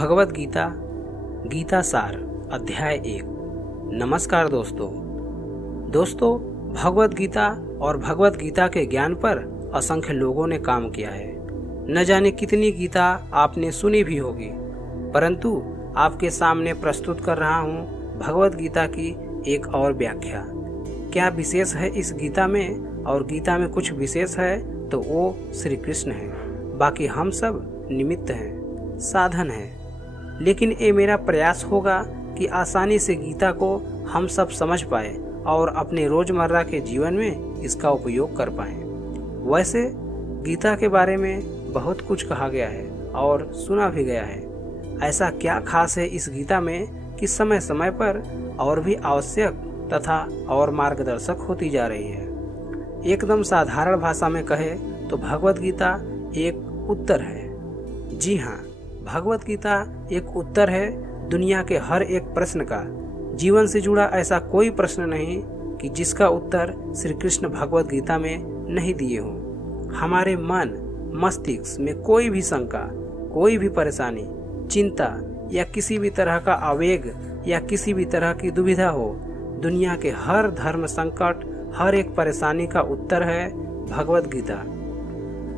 भगवत गीता गीता सार अध्याय 1। नमस्कार दोस्तों, भगवत गीता और भगवत गीता के ज्ञान पर असंख्य लोगों ने काम किया है। न जाने कितनी गीता आपने सुनी भी होगी, परंतु आपके सामने प्रस्तुत कर रहा हूँ भगवत गीता की एक और व्याख्या। क्या विशेष है इस गीता में, और गीता में कुछ विशेष है तो वो श्री कृष्ण है, बाकी हम सब निमित्त हैं, साधन है। लेकिन ये मेरा प्रयास होगा कि आसानी से गीता को हम सब समझ पाए और अपने रोजमर्रा के जीवन में इसका उपयोग कर पाए। वैसे गीता के बारे में बहुत कुछ कहा गया है और सुना भी गया है। ऐसा क्या खास है इस गीता में कि समय समय पर और भी आवश्यक तथा और मार्गदर्शक होती जा रही है। एकदम साधारण भाषा में कहे तो भगवत गीता एक उत्तर है। जी हाँ, भगवत गीता एक उत्तर है दुनिया के हर एक प्रश्न का। जीवन से जुड़ा ऐसा कोई प्रश्न नहीं कि जिसका उत्तर श्री कृष्ण भगवत गीता में नहीं दिए हों। हमारे मन मस्तिष्क में कोई भी शंका, कोई भी परेशानी, चिंता या किसी भी तरह का आवेग या किसी भी तरह की दुविधा हो, दुनिया के हर धर्म संकट, हर एक परेशानी का उत्तर है भगवत गीता।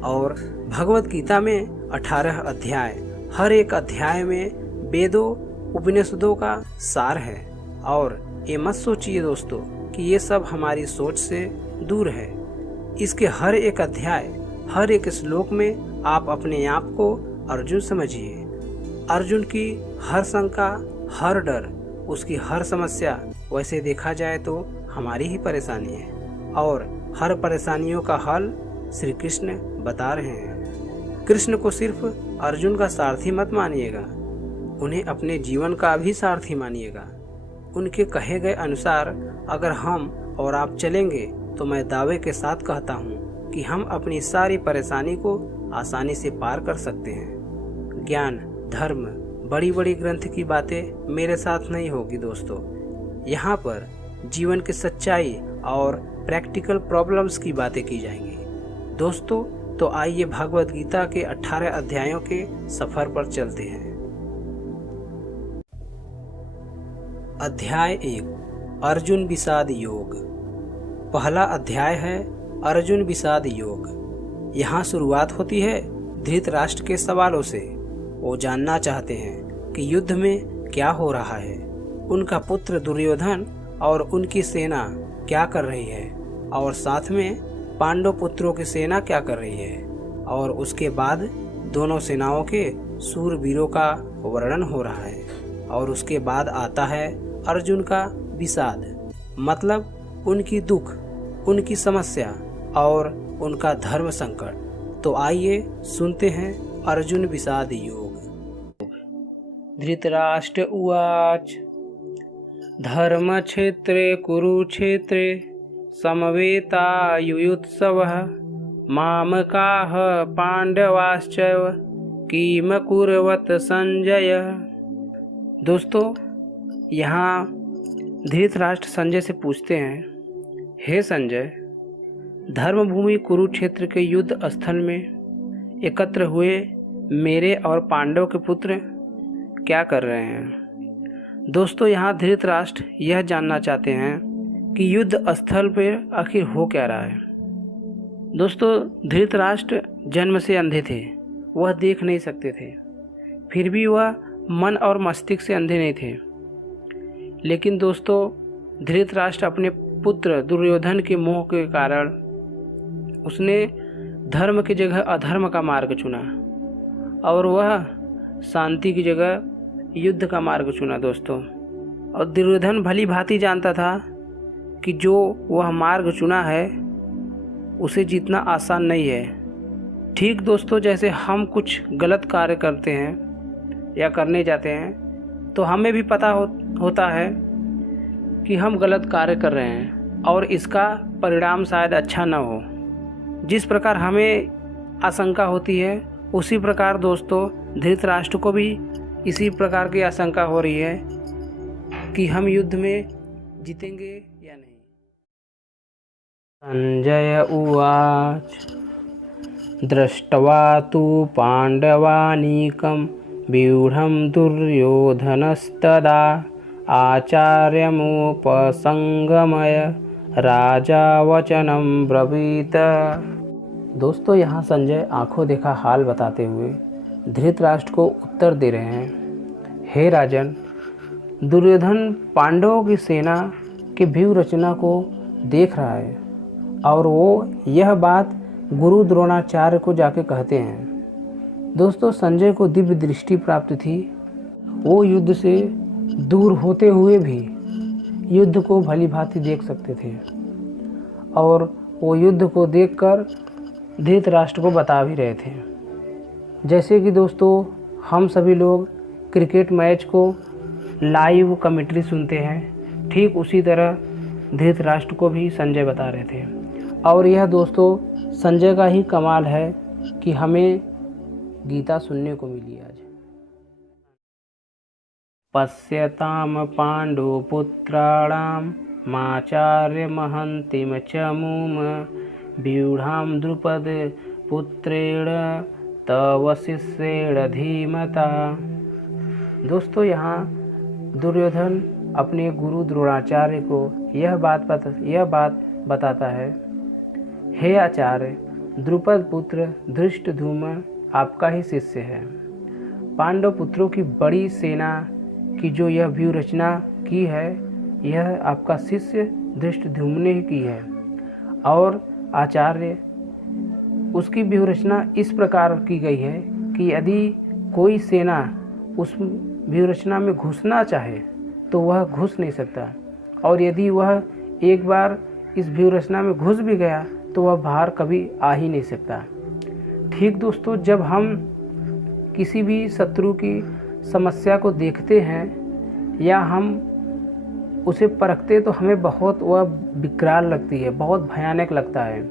और भगवत गीता में 18 अध्याय, हर एक अध्याय में वेदों उपनिषदों का सार है। और ये मत सोचिए दोस्तों कि ये सब हमारी सोच से दूर है। इसके हर एक अध्याय, हर एक श्लोक में आप अपने आप को अर्जुन समझिए। अर्जुन की हर शंका, हर डर, उसकी हर समस्या वैसे देखा जाए तो हमारी ही परेशानी है, और हर परेशानियों का हल श्री कृष्ण बता रहे हैं। कृष्ण को सिर्फ अर्जुन का सारथी मत मानिएगा, उन्हें अपने जीवन का भी सारथी मानिएगा। उनके कहे गए अनुसार अगर हम और आप चलेंगे तो मैं दावे के साथ कहता हूँ कि हम अपनी सारी परेशानी को आसानी से पार कर सकते हैं। ज्ञान, धर्म, बड़ी बड़ी ग्रंथ की बातें मेरे साथ नहीं होगी दोस्तों। यहाँ पर जीवन की सच्चाई और प्रैक्टिकल प्रॉब्लम्स की बातें की जाएंगी दोस्तों। तो आइए भगवत गीता के 18 अध्यायों के सफर पर चलते हैं। अध्याय 1, अर्जुन विषाद योग। पहला अध्याय है अर्जुन विषाद योग। यहाँ शुरुआत होती है धृतराष्ट्र के सवालों से। वो जानना चाहते हैं कि युद्ध में क्या हो रहा है, उनका पुत्र दुर्योधन और उनकी सेना क्या कर रही है, और साथ में पांडव पुत्रों की सेना क्या कर रही है। और उसके बाद दोनों सेनाओं के सूरवीरों का वर्णन हो रहा है। और उसके बाद आता है अर्जुन का विषाद, मतलब उनकी दुख, उनकी समस्या और उनका धर्म संकट। तो आइए सुनते हैं अर्जुन विषाद योग। धृतराष्ट्र उवाच धर्म क्षेत्रे कुरुक्षेत्रे समवेतायुयुत्सवः मामकाः पांडवाश्चैव किम कुर्वत संजय। दोस्तों, यहाँ धृतराष्ट्र संजय से पूछते हैं, हे संजय, धर्मभूमि कुरुक्षेत्र के युद्ध स्थल में एकत्र हुए मेरे और पांडव के पुत्र क्या कर रहे हैं। दोस्तों, यहाँ धृतराष्ट्र यह जानना चाहते हैं कि युद्ध स्थल पर आखिर हो क्या रहा है। दोस्तों, धृतराष्ट्र जन्म से अंधे थे, वह देख नहीं सकते थे। फिर भी वह मन और मस्तिष्क से अंधे नहीं थे। लेकिन दोस्तों, धृतराष्ट्र अपने पुत्र दुर्योधन के मोह के कारण उसने धर्म की जगह अधर्म का मार्ग चुना, और वह शांति की जगह युद्ध का मार्ग चुना दोस्तों। और दुर्योधन भली भांति जानता था कि जो वह मार्ग चुना है उसे जीतना आसान नहीं है। ठीक दोस्तों, जैसे हम कुछ गलत कार्य करते हैं या करने जाते हैं तो हमें भी पता होता है कि हम गलत कार्य कर रहे हैं और इसका परिणाम शायद अच्छा ना हो। जिस प्रकार हमें आशंका होती है, उसी प्रकार दोस्तों धृतराष्ट्र को भी इसी प्रकार की आशंका हो रही है कि हम युद्ध में जीतेंगे या नहीं। संजय उवाच दृष्ट्वा तु पांडवानीकं व्यूढ़ं दुर्योधनस्तदा आचार्यमुपसंगमय राजा वचनं ब्रवीत। दोस्तों, यहाँ संजय आंखों देखा हाल बताते हुए धृतराष्ट्र को उत्तर दे रहे हैं। हे राजन, दुर्योधन पांडवों की सेना की व्यूह रचना को देख रहा है और वो यह बात गुरु द्रोणाचार्य को जाके कहते हैं। दोस्तों, संजय को दिव्य दृष्टि प्राप्त थी। वो युद्ध से दूर होते हुए भी युद्ध को भली भांति देख सकते थे और वो युद्ध को देखकर धृतराष्ट्र को बता भी रहे थे। जैसे कि दोस्तों, हम सभी लोग क्रिकेट मैच को लाइव कमेंट्री सुनते हैं, ठीक उसी तरह धृतराष्ट्र को भी संजय बता रहे थे। और यह दोस्तों संजय का ही कमाल है कि हमें गीता सुनने को मिली आज। पश्यताम पांडुपुत्राणां माचार्य महंतिम चमूम व्यूढ़ां द्रुपद पुत्रेण तव शिष्येण धीमता। दोस्तों, यहाँ दुर्योधन अपने गुरु द्रोणाचार्य को यह बात बताता है। हे आचार्य, द्रुपद पुत्र धृष्टद्युम्न आपका ही शिष्य है। पांडव पुत्रों की बड़ी सेना की जो यह व्यूह रचना की है, यह आपका शिष्य धृष्टद्युम्न ने ही की है। और आचार्य, उसकी व्यूह रचना इस प्रकार की गई है कि यदि कोई सेना उस व्यूह रचना में घुसना चाहे तो वह घुस नहीं सकता, और यदि वह एक बार इस व्यूह रचना में घुस भी गया तो वह बाहर कभी आ ही नहीं सकता। ठीक दोस्तों, जब हम किसी भी शत्रु की समस्या को देखते हैं या हम उसे परखते तो हमें बहुत वह विकराल लगती है, बहुत भयानक लगता है,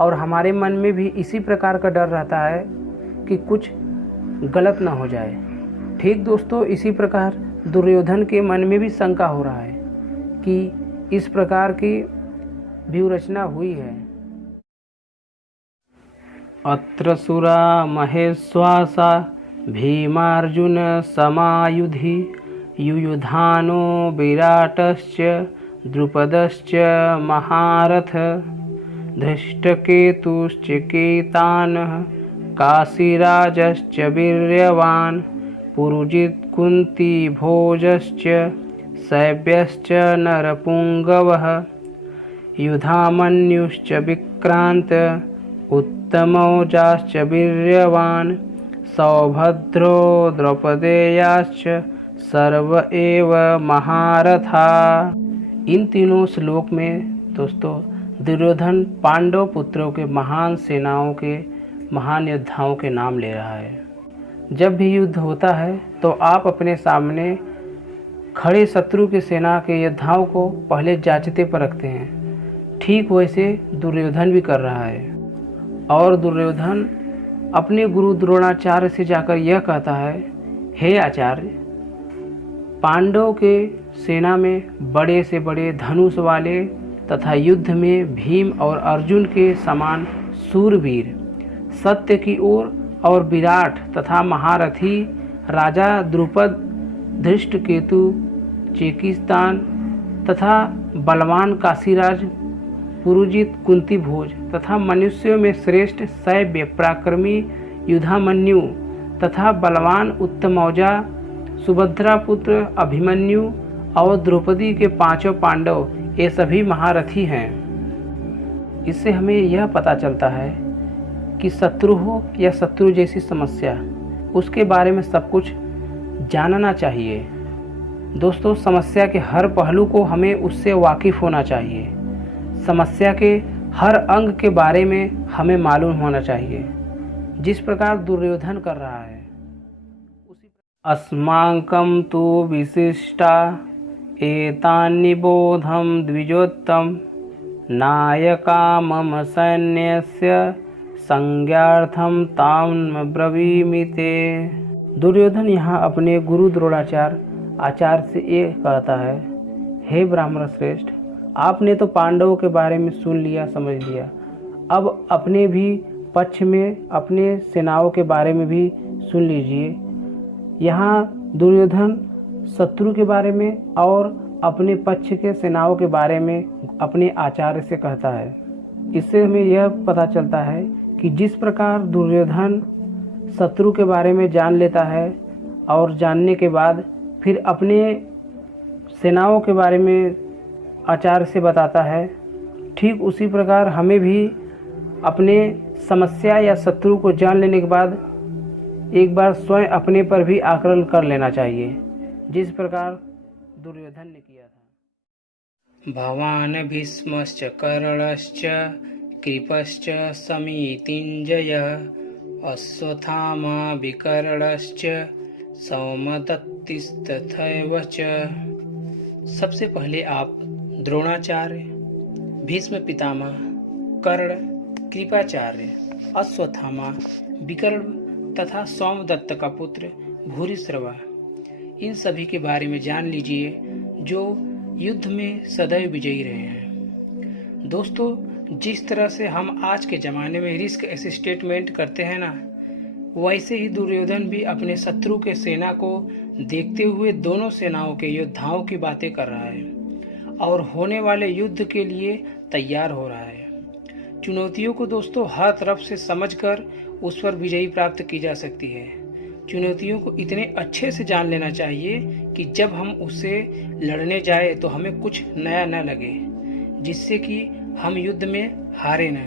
और हमारे मन में भी इसी प्रकार का डर रहता है कि कुछ गलत ना हो जाए। ठीक दोस्तों, इसी प्रकार दुर्योधन के मन में भी शंका हो रहा है कि इस प्रकार की व्यूह रचना हुई है। अत्र सुरा महेश्वासा भीमार्जुन समायुधि युयुधानो विराटश्च द्रुपदश्च महारथ धृष्टकेतुश्च केतानः काशीराजश्च वीर्यवान् पुरुजित् कुन्तीभोजश्च शैब्यश्च नरपुङ्गवः युधामन्युश्च विक्रान्त उत्तमौजाश्च वीर्यवान् सौभद्रो द्रौपदेयाश्च सर्व एव महारथा। इन तीनों श्लोक में दोस्तों दुर्योधन पांडव पुत्रों के महान सेनाओं के महान योद्धाओं के नाम ले रहा है। जब भी युद्ध होता है तो आप अपने सामने खड़े शत्रु की सेना के योद्धाओं को पहले जांचते परखते हैं। ठीक वैसे दुर्योधन भी कर रहा है, और दुर्योधन अपने गुरु द्रोणाचार्य से जाकर यह कहता है, हे आचार्य, पांडव के सेना में बड़े से बड़े धनुष वाले तथा युद्ध में भीम और अर्जुन के समान सूरवीर, सत्य की ओर और विराट तथा महारथी राजा द्रुपद, धृष्टकेतु, चेकिस्तान तथा बलवान काशीराज, पुरुजित कुंतीभोज तथा मनुष्यों में श्रेष्ठ शैब्य पराक्रमी युधामन्यु तथा बलवान उत्तमौजा सुभद्रा पुत्र अभिमन्यु और द्रौपदी के पांचों पांडव, ये सभी महारथी हैं। इससे हमें यह पता चलता है कि शत्रु हो या शत्रु जैसी समस्या, उसके बारे में सब कुछ जानना चाहिए। दोस्तों, समस्या के हर पहलू को हमें उससे वाकिफ़ होना चाहिए। समस्या के हर अंग के बारे में हमें मालूम होना चाहिए, जिस प्रकार दुर्योधन कर रहा है। अस्माकं तु विशिष्टा एतान्निबोधं द्विजोत्तम नायका मम सैन्यस्य संज्ञार्थम तां ब्रवीमि ते। दुर्योधन यहाँ अपने गुरु द्रोणाचार्य आचार्य से ये कहता है, हे ब्राह्मण श्रेष्ठ, आपने तो पांडवों के बारे में सुन लिया, समझ लिया, अब अपने भी पक्ष में अपने सेनाओं के बारे में भी सुन लीजिए। यहाँ दुर्योधन शत्रु के बारे में और अपने पक्ष के सेनाओं के बारे में अपने आचार्य से कहता है। इससे हमें यह पता चलता है कि जिस प्रकार दुर्योधन शत्रु के बारे में जान लेता है और जानने के बाद फिर अपने सेनाओं के बारे में आचार्य से बताता है, ठीक उसी प्रकार हमें भी अपने समस्या या शत्रु को जान लेने के बाद एक बार स्वयं अपने पर भी आकलन कर लेना चाहिए, जिस प्रकार दुर्योधन ने किया था। भवान भीष्मश्च कर्णश्च कृपश्च समीतिञ्जयः अश्वत्थामा विकर्णश्च सौमदत्तिस्तथैव च। सबसे पहले आप द्रोणाचार्य, भीष्म पितामह, कर्ण, कृपाचार्य, अश्वत्थामा, विकर्ण तथा सोमदत्त का पुत्र भूरिश्रवा, इन सभी के बारे में जान लीजिए जो युद्ध में सदैव विजयी रहे हैं। दोस्तों, जिस तरह से हम आज के ज़माने में रिस्क एसेसमेंट करते हैं ना, वैसे ही दुर्योधन भी अपने शत्रु के सेना को देखते हुए दोनों सेनाओं के योद्धाओं की बातें कर रहा है और होने वाले युद्ध के लिए तैयार हो रहा है। चुनौतियों को दोस्तों हर तरफ से समझकर उस पर विजयी प्राप्त की जा सकती है। चुनौतियों को इतने अच्छे से जान लेना चाहिए कि जब हम उससे लड़ने जाए तो हमें कुछ नया न लगे, जिससे कि हम युद्ध में हारे न।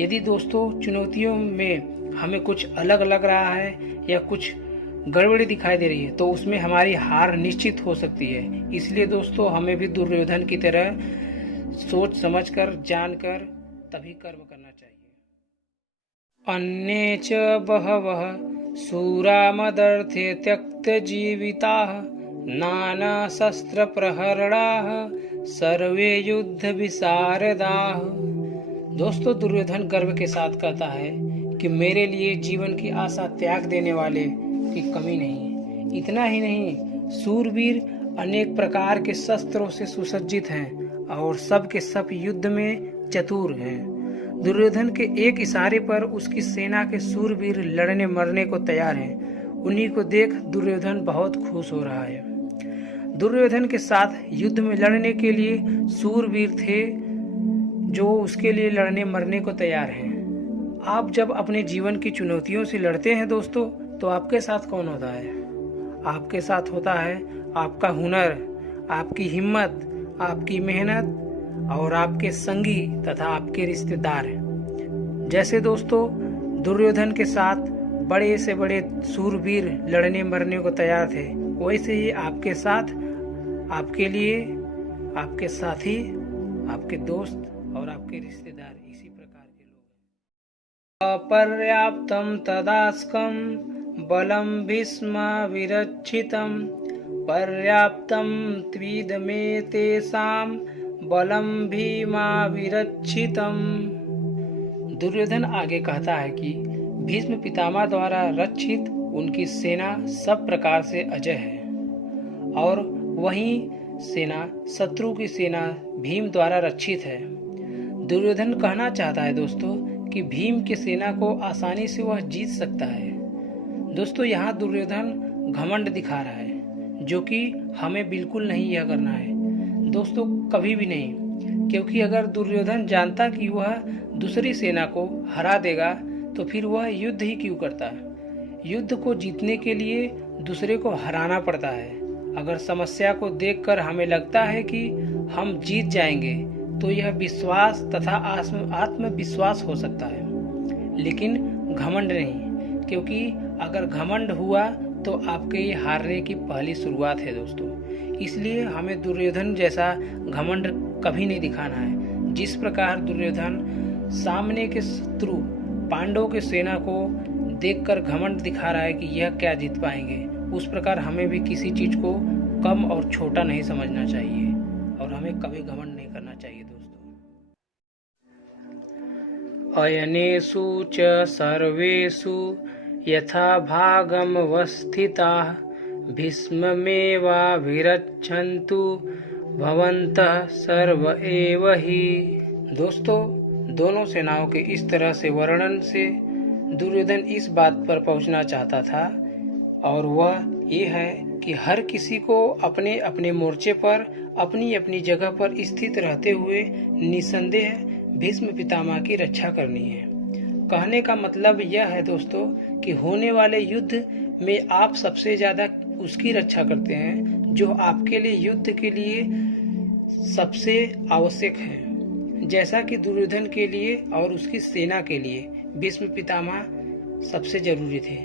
यदि दोस्तों चुनौतियों में हमें कुछ अलग लग रहा है या कुछ गड़बड़ी दिखाई दे रही है तो उसमें हमारी हार निश्चित हो सकती है। इसलिए दोस्तों हमें भी दुर्योधन की तरह सोच समझकर जानकर तभी कर्म करना चाहिए। अन्ये च बहवः शूरा मदर्थे त्यक्तजीविताः नाना शस्त्र प्रहरणाः सर्वे युद्ध विशारदाः। दोस्तों दुर्योधन गर्व के साथ कहता है कि मेरे लिए जीवन की आशा त्याग देने वाले की कमी नहीं। इतना ही नहीं, सूरवीर अनेक प्रकार के शस्त्रों से सुसज्जित हैं और सब के सब युद्ध में चतुर हैं। दुर्योधन के एक इशारे पर उसकी सेना के सूरवीर लड़ने मरने को तैयार हैं। उन्हीं को देख दुर्योधन बहुत खुश हो रहा है। दुर्योधन के साथ युद्ध में लड़ने के लिए सूरवीर थे जो उसके लिए लड़ने मरने को तैयार हैं। आप जब अपने जीवन की चुनौतियों से लड़ते हैं दोस्तों, तो आपके साथ कौन होता है? आपके साथ होता है आपका हुनर, आपकी हिम्मत, आपकी मेहनत और आपके संगी तथा आपके रिश्तेदार। जैसे दोस्तों दुर्योधन के साथ बड़े से बड़े सूरवीर लड़ने मरने को तैयार थे, वैसे ही आपके साथ आपके लिए आपके साथी, आपके दोस्त और आपके रिश्तेदार इसी प्रकार के लोग हैं। अपर्याप्तम तदास्कम बलम भीष्माविरक्षितम पर्याप्तम त्विदमेतेषां बलम भीमाविरक्षितम। दुर्योधन आगे कहता है कि भीष्म पितामह द्वारा रक्षित उनकी सेना सब प्रकार से अजय है और वहीं सेना शत्रु की सेना भीम द्वारा रक्षित है। दुर्योधन कहना चाहता है दोस्तों कि भीम की सेना को आसानी से वह जीत सकता है। दोस्तों यहाँ दुर्योधन घमंड दिखा रहा है, जो कि हमें बिल्कुल नहीं यह करना है दोस्तों, कभी भी नहीं। क्योंकि अगर दुर्योधन जानता कि वह दूसरी सेना को हरा देगा तो फिर वह युद्ध ही क्यों करता। युद्ध को जीतने के लिए दूसरे को हराना पड़ता है। अगर समस्या को देखकर हमें लगता है कि हम जीत जाएंगे तो यह विश्वास तथा आत्मविश्वास हो सकता है, लेकिन घमंड नहीं। क्योंकि अगर घमंड हुआ तो आपके ये हारने की पहली शुरुआत है दोस्तों। इसलिए हमें दुर्योधन जैसा घमंड कभी नहीं दिखाना है। जिस प्रकार दुर्योधन सामने के शत्रु पांडवों की सेना को देखकर घमंड दिखा रहा है कि यह क्या जीत पाएंगे, उस प्रकार हमें भी किसी चीज को कम और छोटा नहीं समझना चाहिए और हमें कभी घमंड नहीं करना चाहिए दोस्तों। अयनेषु च सर्वेषु यथा भागम वस्थिताः भीष्ममेवाभिरक्षन्तु भवन्तः सर्व एव हि। दोस्तों दोनों सेनाओं के इस तरह से वर्णन से दुर्योधन इस बात पर पहुंचना चाहता था और वह ये है कि हर किसी को अपने अपने मोर्चे पर अपनी अपनी जगह पर स्थित रहते हुए निसंदेह भीष्म पितामह की रक्षा करनी है। कहने का मतलब यह है दोस्तों कि होने वाले युद्ध में आप सबसे ज्यादा उसकी रक्षा करते हैं जो आपके लिए युद्ध के लिए सबसे आवश्यक है। जैसा कि दुर्योधन के लिए और उसकी सेना के लिए भीष्म पितामह सबसे जरूरी थे।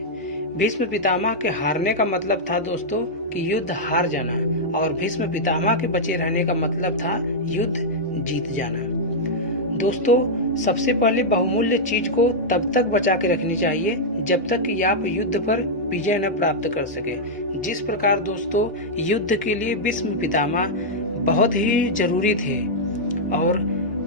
भीष्म पितामह के हारने का मतलब था दोस्तों कि युद्ध हार जाना, और भीष्म पितामह के बचे रहने का मतलब था युद्ध जीत जाना। दोस्तों, सबसे पहले बहुमूल्य चीज को तब तक बचा के रखनी चाहिए जब तक कि आप युद्ध पर विजय न प्राप्त कर सके। जिस प्रकार दोस्तों युद्ध के लिए भीष्म पितामह बहुत ही जरूरी थे, और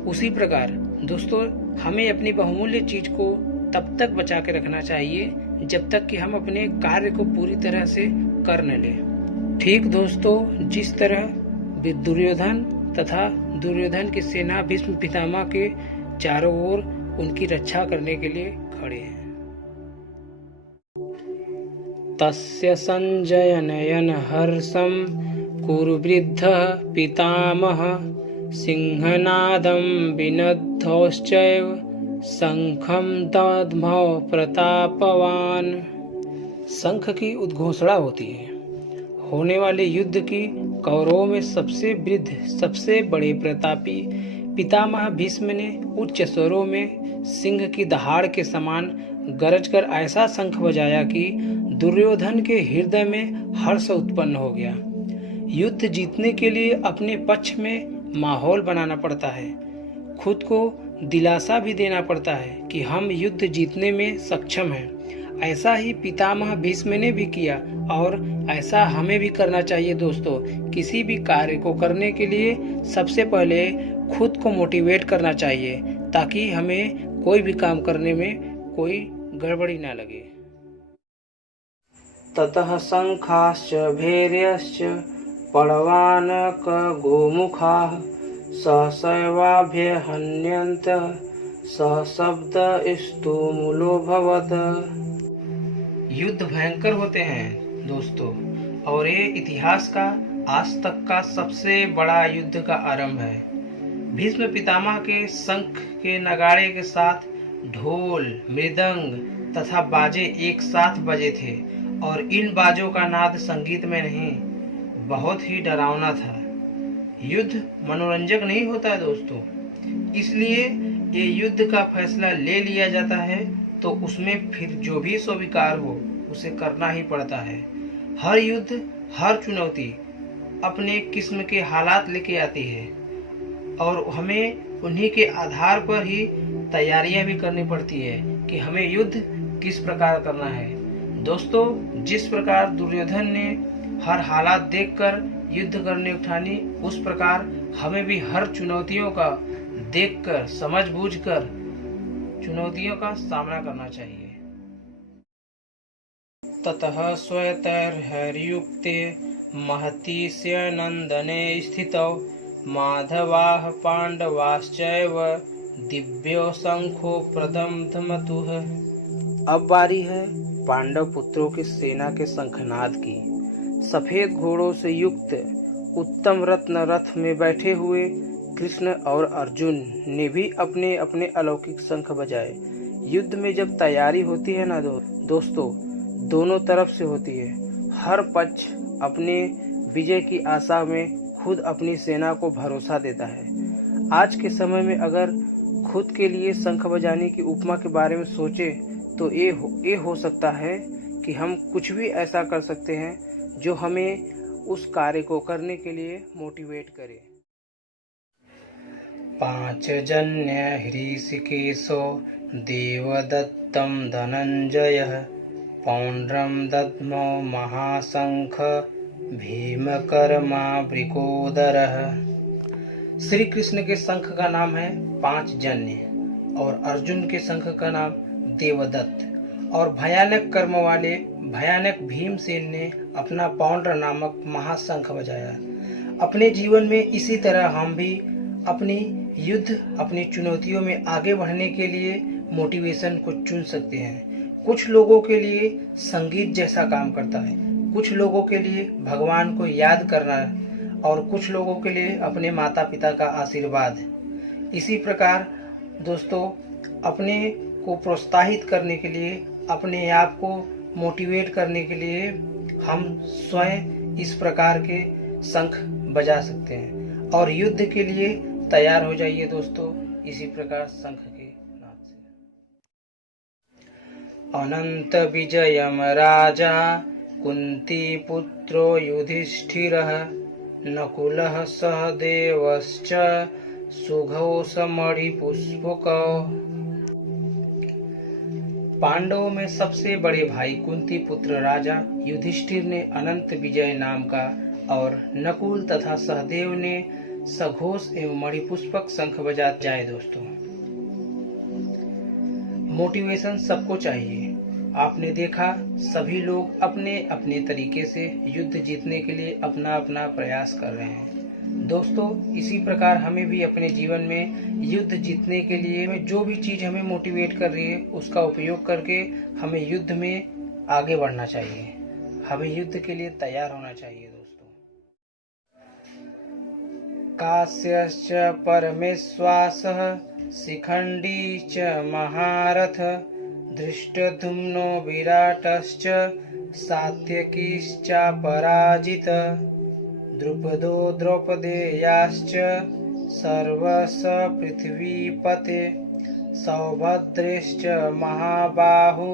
उसी प्रकार दोस्तों हमें अपनी बहुमूल्य चीज को तब तक बचा के रखना चाहिए जब तक कि हम अपने कार्य को पूरी तरह से कर न लें। ठीक दोस्तों, जिस तरह दुर्योधन तथा दुर्योधन की सेना भीष्म पितामह के चारों ओर उनकी रक्षा करने के लिए खड़े हैं। तस्य संजय नयन हर्षम कुरुवृद्धः पितामह सिंहनादं विनद्धौश्चैव शंखं दद्मौ प्रतापवान। शंख की उद्घोषणा होती है। होने वाले युद्ध की कौरवों में सबसे वृद्ध सबसे बड़े प्रतापी पितामह भीष्म ने उच्च स्वरों में सिंह की दहाड़ के समान गरज कर ऐसा शंख बजाया कि दुर्योधन के हृदय में हर्ष उत्पन्न हो गया। युद्ध जीतने के लिए अपने पक्ष में माहौल बनाना पड़ता है, खुद को दिलासा भी देना पड़ता है कि हम युद्ध जीतने में सक्षम हैं। ऐसा ही पितामह भीष्म ने भी किया, और ऐसा हमें भी करना चाहिए दोस्तों। किसी भी कार्य को करने के लिए सबसे पहले खुद को मोटिवेट करना चाहिए ताकि हमें कोई भी काम करने में कोई गड़बड़ी ना लगे। ततः शंखाश्च भैर्यश्च पड़वानक गोमुखाः सहसैवाभ्यहन्यन्त सशब्दस्तुमुलोऽभवत्। युद्ध भयंकर होते हैं दोस्तों, और ये इतिहास का आज तक का सबसे बड़ा युद्ध का आरंभ है। भीष्म पितामह के शंख के नगाड़े के साथ ढोल, मृदंग तथा बाजे एक साथ बजे थे, और इन बाजों का नाद संगीत में नहीं, बहुत ही डरावना था। युद्ध मनोरंजक नहीं होता है दोस्तों, इसलिए ये युद्ध का फैसला ले लिया जाता है तो उसमें फिर जो भी स्वीकार हो उसे करना ही पड़ता है। हर युद्ध, हर चुनौती अपने किस्म के हालात लेके आती है, और हमें उन्हीं के आधार पर ही तैयारियां भी करनी पड़ती है कि हमें युद्ध किस प्रकार करना है। दोस्तों, जिस प्रकार दुर्योधन ने हर हालात देखकर युद्ध करने उठानी, उस प्रकार हमें भी हर चुनौतियों का देखकर समझबूझकर चुनौतियों का सामना करना चाहिए। ततः श्वेतैर्हर्युक्ते महतीस्य नंदने स्थितौ माधवाः पांडवाश्चैव दिव्यो शंखो प्रदम्धमतुः। अब बारी है पांडव पुत्रों की सेना के शंखनाद की। सफेद घोड़ों से युक्त उत्तम रत्न रथ में बैठे हुए कृष्ण और अर्जुन ने भी अपने अपने अलौकिक शंख बजाए। युद्ध में जब तैयारी होती है ना दोस्तों, दोनों तरफ से होती है। हर पक्ष अपने विजय की आशा में खुद अपनी सेना को भरोसा देता है। आज के समय में अगर खुद के लिए शंख बजाने की उपमा के बारे में सोचे तो ये हो सकता है कि हम कुछ भी ऐसा कर सकते हैं जो हमें उस कार्य को करने के लिए मोटिवेट करे। पांचजन्य हृषिकेशो देवदत्तं धनंजयः पौंड्रं दद्मौ महाशंख भीमकर्मा वृकोदरः। श्री कृष्ण के शंख का नाम है पांचजन्य, और अर्जुन के शंख का नाम देवदत्त, और भयानक कर्म वाले भयानक भीमसेन ने अपना पौंड्र नामक महाशंख बजाया। अपने जीवन में इसी तरह हम भी अपनी युद्ध, अपनी चुनौतियों में आगे बढ़ने के लिए मोटिवेशन को चुन सकते हैं। कुछ लोगों के लिए संगीत जैसा काम करता है, कुछ लोगों के लिए भगवान को याद करना, और कुछ लोगों के लिए अपने माता पिता का आशीर्वाद। इसी प्रकार दोस्तों, अपने को प्रोत्साहित करने के लिए, अपने आप को मोटिवेट करने के लिए हम स्वयं इस प्रकार के शंख बजा सकते हैं। और युद्ध के लिए तैयार हो जाइए दोस्तों, इसी प्रकार शंख के नाद से। अनंत विजयम राजा कुंती पुत्रो युधिष्ठिरः नकुलः सहदेवश्च सुघोषमणिपुष्पकौ। पांडवों में सबसे बड़े भाई कुंती पुत्र राजा युधिष्ठिर ने अनंत विजय नाम का, और नकुल तथा सहदेव ने सघोष एवं मणिपुष्पक शंख बजा जाए। दोस्तों, मोटिवेशन सबको चाहिए। आपने देखा सभी लोग अपने अपने तरीके से युद्ध जीतने के लिए अपना अपना प्रयास कर रहे हैं। दोस्तों, इसी प्रकार हमें भी अपने जीवन में युद्ध जीतने के लिए जो भी चीज हमें मोटिवेट कर रही है उसका उपयोग करके हमें युद्ध में आगे बढ़ना चाहिए। हमें युद्ध के लिए तैयार होना चाहिए। दोस्तों, काश्यश्च परमेश्वासः शिखंडी च महारथ धृष्टद्युम्नो विराटश्च सात्यकीश्चापराजित द्रुपदो द्रौपदेयाश्च सर्वश पृथ्वीपते सौभद्रेश्च महाबाहु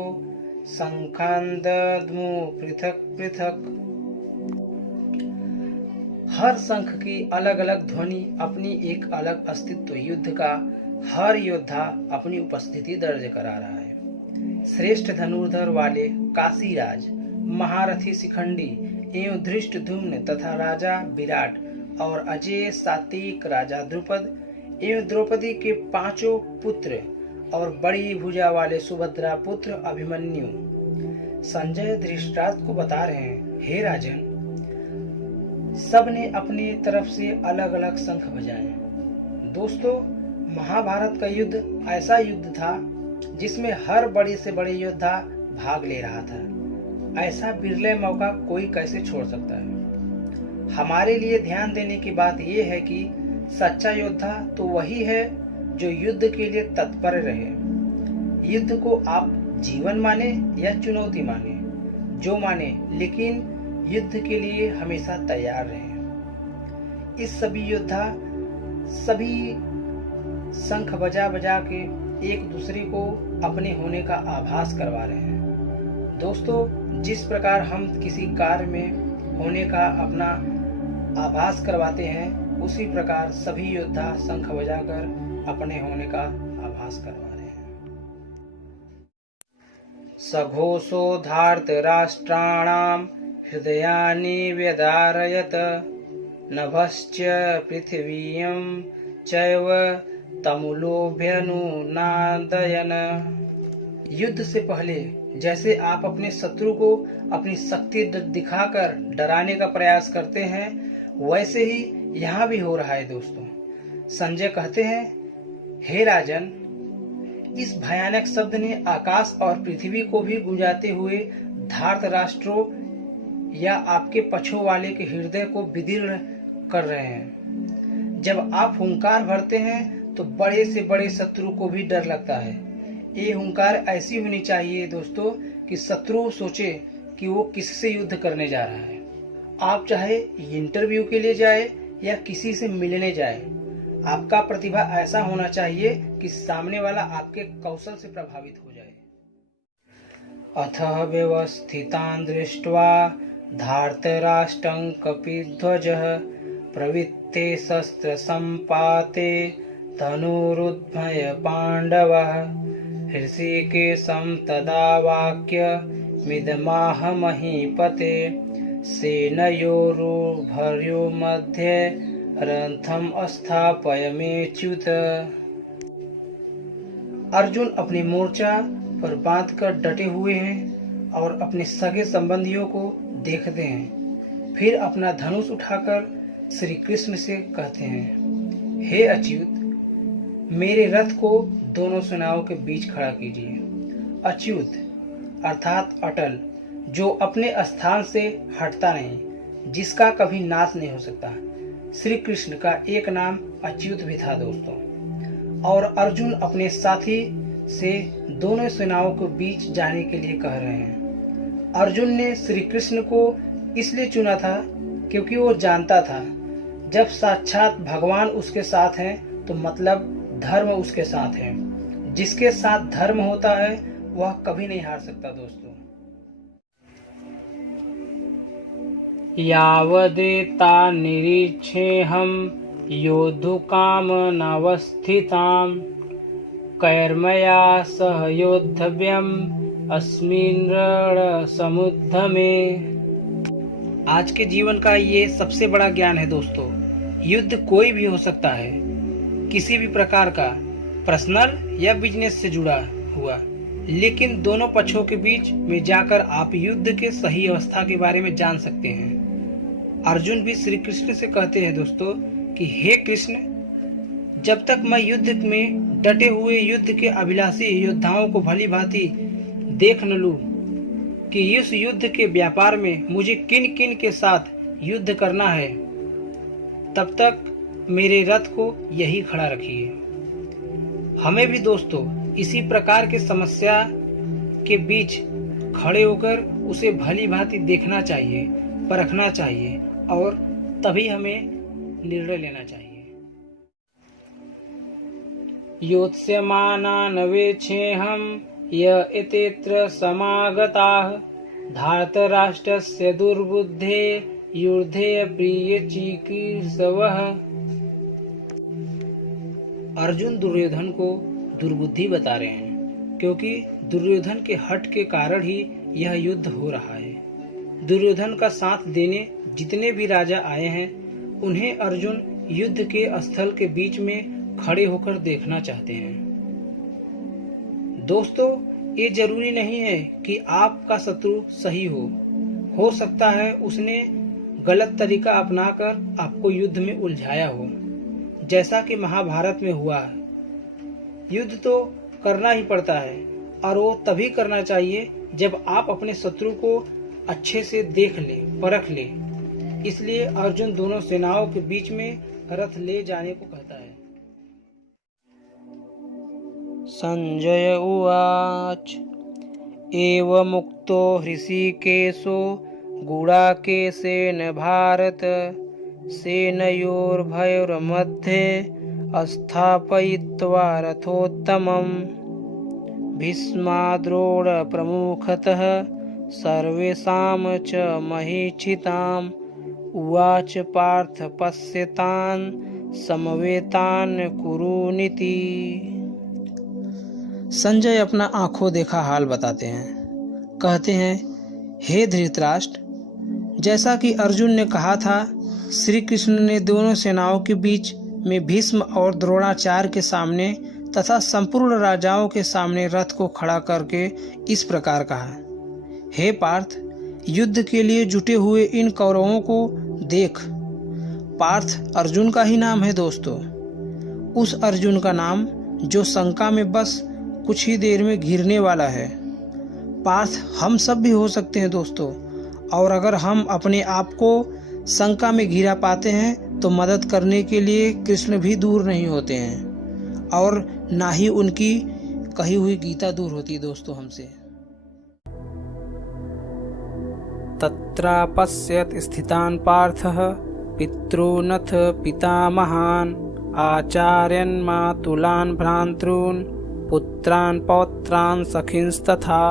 शंखान्दद्मु पृथक पृथक। हर शंख की अलग अलग ध्वनि अपनी एक अलग अस्तित्व। युद्ध का हर योद्धा अपनी उपस्थिति दर्ज करा रहा है। श्रेष्ठ धनुर्धर वाले काशीराज, महारथी शिखंडी एवं धृष्टद्युम्न तथा राजा विराट और अजय सात्विक राजा द्रुपद एवं द्रौपदी के पांचों पुत्र और बड़ी भुजा वाले सुभद्रा पुत्र अभिमन्यु। संजय धृतराष्ट्र को बता रहे हैं, हे राजन, सब ने अपनी तरफ से अलग अलग शंख बजाए। दोस्तों, महाभारत का युद्ध ऐसा युद्ध था जिसमें हर बड़े से बड़े योद्धा भाग ले रहा था। ऐसा बिरले मौका कोई कैसे छोड़ सकता है। हमारे लिए ध्यान देने की बात यह है कि सच्चा योद्धा तो वही है जो युद्ध के लिए तत्पर रहे। युद्ध को आप जीवन माने या चुनौती माने, जो माने, लेकिन युद्ध के लिए हमेशा तैयार रहे। इस सभी योद्धा सभी शंख बजा बजा के एक दूसरे को अपने होने का आभास करवा रहे हैं। दोस्तों, जिस प्रकार हम किसी कार्य में होने का अपना आभास करवाते हैं, उसी प्रकार सभी योद्धा शंख बजाकर अपने होने का आभास करवा रहे हैं। सघोषो धार्तराष्ट्राणां हृदयानि व्यदारयत नभश्च पृथिवीयं चैव तमुलोभ्यनुनादयन। युद्ध से पहले जैसे आप अपने शत्रु को अपनी शक्ति दिखाकर डराने का प्रयास करते हैं, वैसे ही यहाँ भी हो रहा है। दोस्तों, संजय कहते हैं, हे राजन, इस भयानक शब्द ने आकाश और पृथ्वी को भी गुंजाते हुए धार्तराष्ट्रों या आपके पक्षों वाले के हृदय को विदीर्ण कर रहे हैं। जब आप हुंकार भरते हैं तो बड़े से बड़े शत्रु को भी डर लगता है। ये हुंकार ऐसी होनी चाहिए दोस्तों कि शत्रु सोचे कि वो किससे युद्ध करने जा रहा है। आप चाहे इंटरव्यू के लिए जाए या किसी से मिलने जाए, आपका प्रतिभा ऐसा होना चाहिए कि सामने वाला आपके कौशल से प्रभावित हो जाए। अथ व्यवस्थितान् दृष्ट्वा धार्तराष्ट्रं कपिध्वजः प्रवृत्ते शस्त्र संपाते धनुरुद्भय पांडवः हृषिकेशं तदा वाक्य मिदमाह महीपते सेनयोरुभयो मध्ये रथम स्थापयमेच्युत। अर्जुन अपने मोर्चा पर बांधकर डटे हुए हैं और अपने सगे संबंधियों को देखते हैं। फिर अपना धनुष उठाकर श्री कृष्ण से कहते हैं, हे अच्युत, मेरे रथ को दोनों सेनाओं के बीच खड़ा कीजिए। अच्युत, अर्थात अटल, जो अपने स्थान से हटता नहीं, जिसका कभी नाश नहीं हो सकता। श्री कृष्ण का एक नाम अच्युत भी था दोस्तों। और अर्जुन अपने साथी से दोनों सेनाओं के बीच जाने के लिए कह रहे हैं। अर्जुन ने श्री कृष्ण को इसलिए चुना था क्योंकि वो जानता था जब साक्षात भगवान उसके साथ हैं तो मतलब धर्म उसके साथ है। जिसके साथ धर्म होता है वह कभी नहीं हार सकता दोस्तों। यावदेता निरीक्षेऽहं योद्धुकामनावस्थितां कैर्मया सह योद्धव्यम् अस्मिन् रणसमुद्यमे। आज के जीवन का ये सबसे बड़ा ज्ञान है दोस्तों। युद्ध कोई भी हो सकता है, किसी भी प्रकार का, पर्सनल या बिजनेस से जुड़ा हुआ, लेकिन दोनों पक्षों के बीच में जाकर आप युद्ध के सही अवस्था के बारे में जान सकते हैं। अर्जुन भी श्री कृष्ण से कहते हैं दोस्तों कि हे कृष्ण, जब तक मैं युद्ध में डटे हुए युद्ध के अभिलाषी योद्धाओं को भली भांति देख न लूं कि इस युद्ध के व्यापार में मुझे किन किन के साथ युद्ध करना है, तब तक मेरे रथ को यही खड़ा रखिए। हमें भी दोस्तों इसी प्रकार के समस्या के बीच खड़े होकर उसे भली भांति देखना चाहिए, परखना चाहिए और तभी हमें निर्णय लेना चाहिए। योत्स्यमानान् वेक्षेऽहं य एतेऽत्र समागताः धार्तराष्ट्रस्य दुर्बुद्धे युद्धे प्रिय चिकीर्षवः। अर्जुन दुर्योधन को दुर्बुद्धि बता रहे हैं क्योंकि दुर्योधन के हठ के कारण ही यह युद्ध हो रहा है। दुर्योधन का साथ देने जितने भी राजा आए हैं उन्हें अर्जुन युद्ध के स्थल के बीच में खड़े होकर देखना चाहते हैं। दोस्तों, ये जरूरी नहीं है कि आपका शत्रु सही हो सकता है उसने गलत तरीका अपनाकर आपको युद्ध में उलझाया हो, जैसा कि महाभारत में हुआ है। युद्ध तो करना ही पड़ता है और वो तभी करना चाहिए जब आप अपने शत्रु को अच्छे से देख ले, परख ले। इसलिए अर्जुन दोनों सेनाओं के बीच में रथ ले जाने को कहता है। संजय उवाच एवमुक्तो हृषीकेशो गुडाकेशेन भारत सेनयोर्भयोर्मध्ये स्थापयित्वा रथोत्तमम् भीष्माद्रोण प्रमुखतः सर्वेषां च महीक्षिताम् उवाच पार्थ पश्यतान् समवेतान् कुरुनिति। संजय अपना आंखों देखा हाल बताते हैं। कहते हैं, हे धृतराष्ट्र, जैसा कि अर्जुन ने कहा था, श्री कृष्ण ने दोनों सेनाओं के बीच में भीष्म और द्रोणाचार्य के सामने तथा संपूर्ण राजाओं के सामने रथ को खड़ा करके इस प्रकार कहा, हे पार्थ, युद्ध के लिए जुटे हुए इन कौरवों को देख। पार्थ अर्जुन का ही नाम है दोस्तों, उस अर्जुन का नाम जो शंका में बस कुछ ही देर में घिरने वाला है। पार्थ हम सब भी हो सकते हैं दोस्तों, और अगर हम अपने आप को शंका में घिरा पाते हैं तो मदद करने के लिए कृष्ण भी दूर नहीं होते हैं, और ना ही उनकी कही हुई गीता दूर होती दोस्तों हमसे। तत्रापश्यत् स्थितान् पार्थः पितॄनथ पितामहान् आचार्यान् मातुलान् भ्रातॄन् पुत्रान् पौत्रान् सखींस्तथा।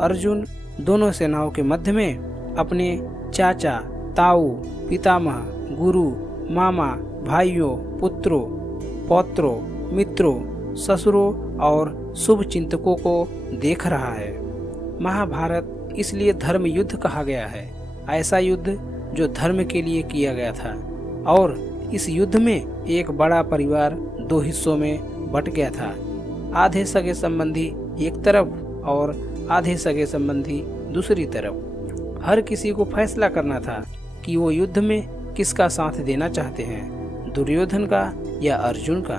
अर्जुन दोनों सेनाओं के मध्य में अपने चाचा, ताऊ, पितामह, गुरु, मामा, भाइयों, पुत्रों, पौत्रों, मित्रों, ससुरों और शुभ चिंतकों को देख रहा है। महाभारत इसलिए धर्म युद्ध कहा गया है, ऐसा युद्ध जो धर्म के लिए किया गया था। और इस युद्ध में एक बड़ा परिवार दो हिस्सों में बट गया था। आधे सगे संबंधी एक तरफ और आधे सगे संबंधी दूसरी तरफ। हर किसी को फैसला करना था कि वो युद्ध में किसका साथ देना चाहते हैं, दुर्योधन का या अर्जुन का।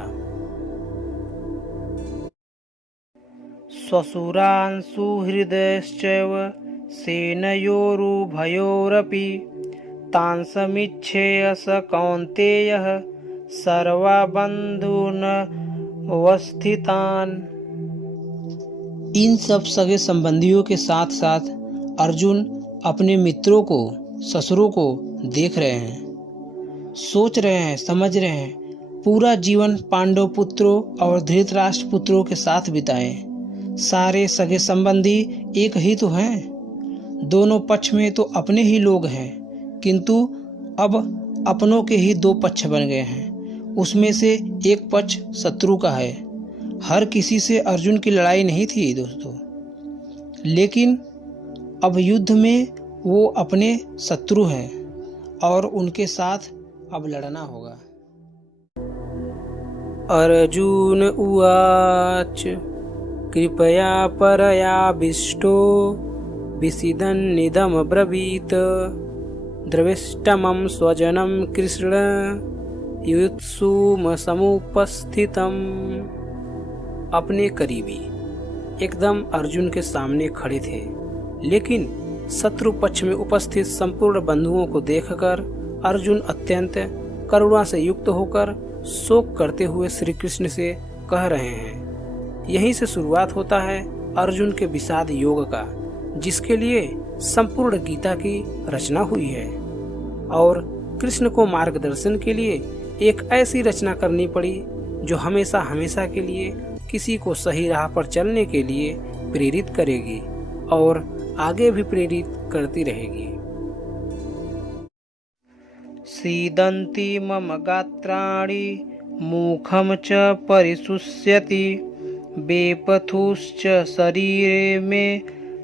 स्वसुरान् सुहृदश्चैव सेनयोरुभयोरपि तान् समीक्षेय स कौन्तेयः सर्वबन्धून् अवस्थितान्। इन सब सगे संबंधियों के साथ साथ अर्जुन अपने मित्रों को, ससुरों को देख रहे हैं, सोच रहे हैं, समझ रहे हैं। पूरा जीवन पांडव पुत्रों और धृतराष्ट्र पुत्रों के साथ बिताए। सारे सगे संबंधी एक ही तो हैं। दोनों पक्ष में तो अपने ही लोग हैं, किंतु अब अपनों के ही दो पक्ष बन गए हैं। उसमें से एक पक्ष शत्रु का है। हर किसी से अर्जुन की लड़ाई नहीं थी दोस्तों, लेकिन अब युद्ध में वो अपने शत्रु हैं और उनके साथ अब लड़ना होगा। अर्जुन उवाच कृपया परयाविष्टो विषीदन्निदं ब्रवीत द्रविष्टमं स्वजनं कृष्ण युत्सुम समुपस्थितम्। अपने करीबी एकदम अर्जुन के सामने खड़े थे, लेकिन शत्रु पक्ष में उपस्थित संपूर्ण बंधुओं को देखकर अर्जुन अत्यंत करुणा से युक्त होकर शोक करते हुए श्री कृष्ण से कह रहे हैं। यहीं से शुरुआत होता है अर्जुन के विषाद योग का, जिसके लिए संपूर्ण गीता की रचना हुई है। और कृष्ण को मार्गदर्शन के लिए एक ऐसी रचना करनी पड़ी जो हमेशा हमेशा के लिए किसी को सही राह पर चलने के लिए प्रेरित करेगी और आगे भी प्रेरित करती रहेगी। सीदन्ति मम गात्राणि मुखं च परिशुष्यति वेपथुश्च शरीरे मे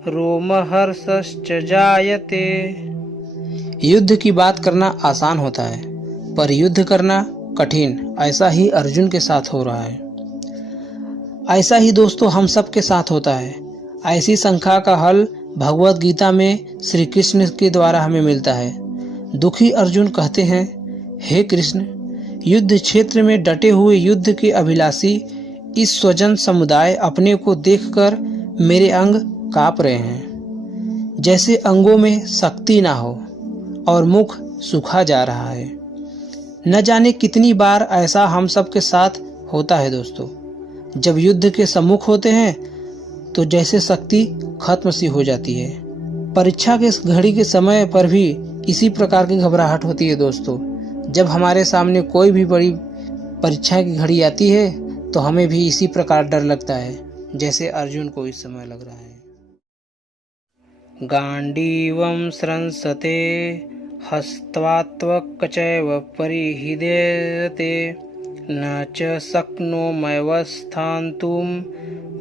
रोमहर्षश्च जायते। युद्ध की बात करना आसान होता है, पर युद्ध करना कठिन। ऐसा ही अर्जुन के साथ हो रहा है। ऐसा ही दोस्तों हम सब के साथ होता है। ऐसी शंका का हल भगवत गीता में श्री कृष्ण के द्वारा हमें मिलता है। दुखी अर्जुन कहते हैं, हे कृष्ण, युद्ध क्षेत्र में डटे हुए युद्ध के अभिलाषी इस स्वजन समुदाय अपने को देखकर मेरे अंग कांप रहे हैं, जैसे अंगों में शक्ति ना हो और मुख सूखा जा रहा है। न जाने कितनी बार ऐसा हम सब के साथ होता है दोस्तों। जब युद्ध के सम्मुख होते हैं तो जैसे शक्ति खत्म सी हो जाती है। परीक्षा के घड़ी के समय पर भी इसी प्रकार की घबराहट होती है दोस्तों। जब हमारे सामने कोई भी बड़ी परीक्षा की घड़ी आती है तो हमें भी इसी प्रकार डर लगता है, जैसे अर्जुन को इस समय लग रहा है। गांडीवं स्रंसते हस्त्वात्वक्चैव परिहिदेते न च शक्नोम्यवस्थान्तुं